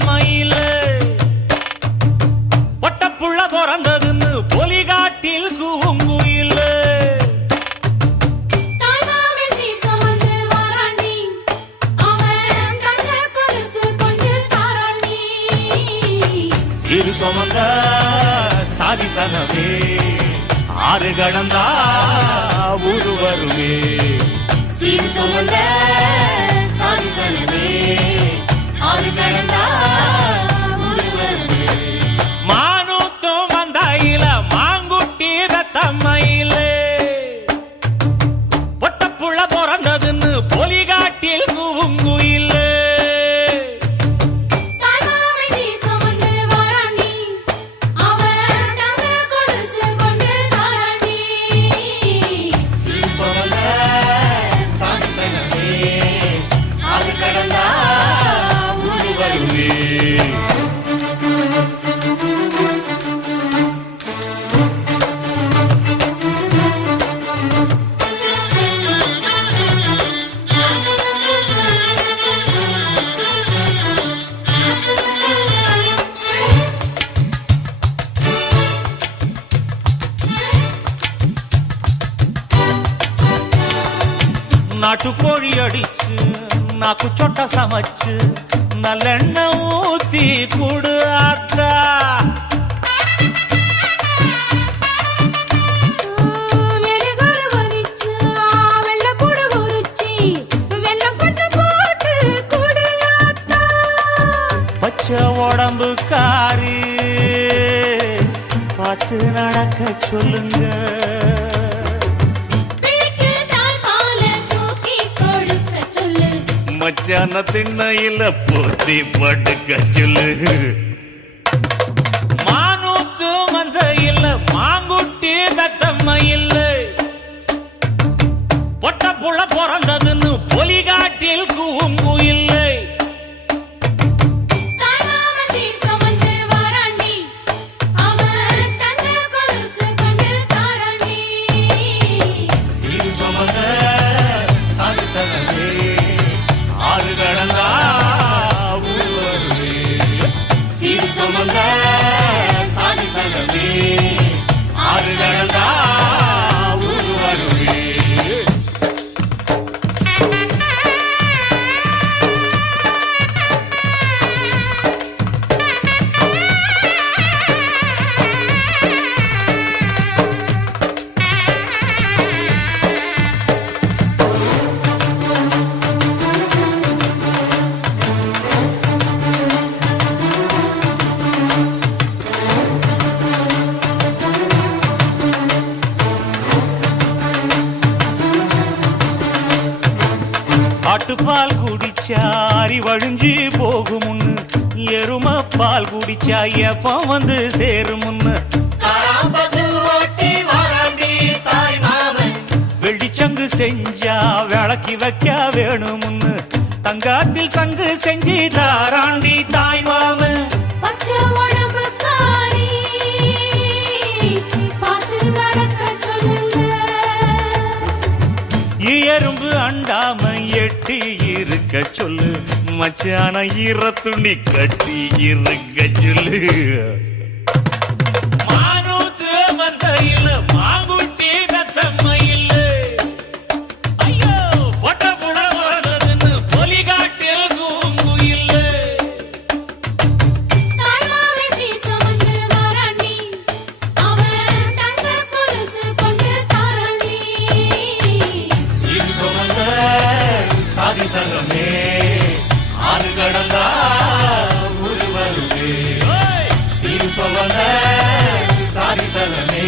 மயில ஒட்டப்புள்ள பிறந்ததுன்னு பொலிகாட்டில் கூங்குயில சீரு சுமந்த சாதி சனமே ஆறு கடந்தா ஊரு வருமே சீரு சுமந்த சாதி சனமே ஆறு கடந்தா ஊரு வருமே மானூத்தும் வந்தாயில மாங்குட்டி ரத்தம்மையில ஒட்டப்புள்ள பிறந்ததுன்னு பொலிகாட்டில் கூங்குயில நாட்டுக்கோழி அடிச்சு நாக்கு சொட்ட சமைச்சு நல்லெண்ணெய் ஊத்தி கூடு ஆத்தா பச்சை உடம்பு காரி பார்த்து நடக்க சொல்லுங்க மச்சான திண்ணையில போத்தி படுக்க சொல்லு மானூத்து மந்த இல்ல மாங்குட்டி தத்தம்ம இல்ல பொட்ட புள்ள பிறந்ததுன்னு பொலிகாட்டில் கூங்கு இல்லை சீரு சுமந்த சாதி சனமே ஆறு கடந்தா ஊரு வருமே சீரு சுமந்த சாதி சனமே ஆறு கடந்தா ஊரு வருமே ஆட்டுப்பால் குடிச்சா அரி வழிஞ்சி போகுமுன்னு எரும பால் குடிச்சா எப்ப வந்து சேருமுன்னு வெள்ளிச்சங்கு செஞ்சா விளக்கி வைக்க வேணுமுன்னு தங்காத்தில் சங்கு செஞ்சு தாராண்டி தாய் மாமன் எறும்பு அண்டாம எட்டி இருக்க சொல்லு மச்சான ஈர துணி கட்டி இருக்க சொல்லு மானூத்து மந்தையில மாங்குட்டி தத்தம்மையில ஐயோ பொட்ட புட வரதுன்னு பொலிகாட்டில் கூங்குயில சாதி சங்கமே ஆறு கடந்தா ஊரு வருமே சீரு சுமந்த சாதி சங்கமே